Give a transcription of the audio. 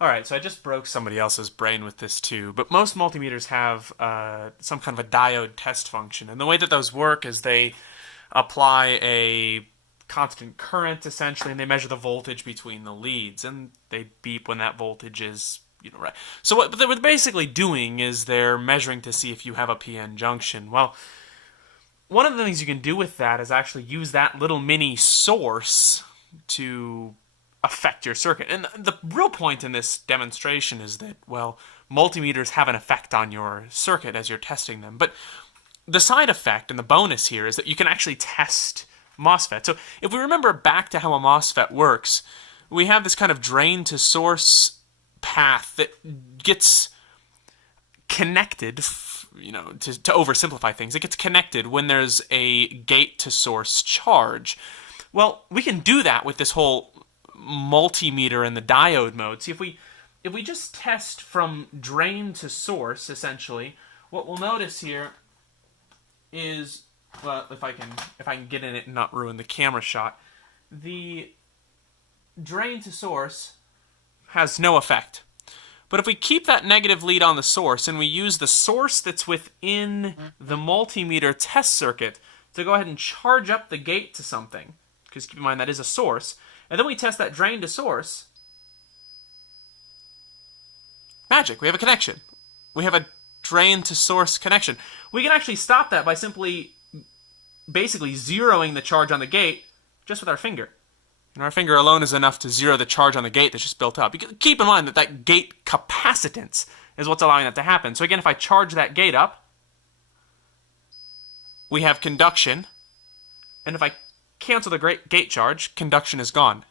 Alright, so I just broke somebody else's brain with this too, but most multimeters have some kind of a diode test function. And the way that those work is they apply a constant current, essentially, and they measure the voltage between the leads. And they beep when that voltage is, right. So what they're basically doing is they're measuring to see if you have a PN junction. Well, one of the things you can do with that is actually use that little mini source to affect your circuit. And the real point in this demonstration is that, well, multimeters have an effect on your circuit as you're testing them. But the side effect and the bonus here is that you can actually test MOSFET. So if we remember back to how a MOSFET works, we have this kind of drain to source path that gets connected, to oversimplify things. It gets connected when there's a gate to source charge. Well, we can do that with this whole multimeter in the diode mode. See, if we just test from drain to source, essentially, what we'll notice here is, well, if I can get in it and not ruin the camera shot, the drain to source has no effect. But if we keep that negative lead on the source and we use the source that's within the multimeter test circuit to go ahead and charge up the gate to something, because keep in mind that is a source, and then we test that drain to source, magic, we have a connection. We have a drain to source connection. We can actually stop that by simply basically zeroing the charge on the gate just with our finger. And our finger alone is enough to zero the charge on the gate that's just built up. Keep in mind that that gate capacitance is what's allowing that to happen. So again, if I charge that gate up, we have conduction. And if I cancel the gate charge, conduction is gone.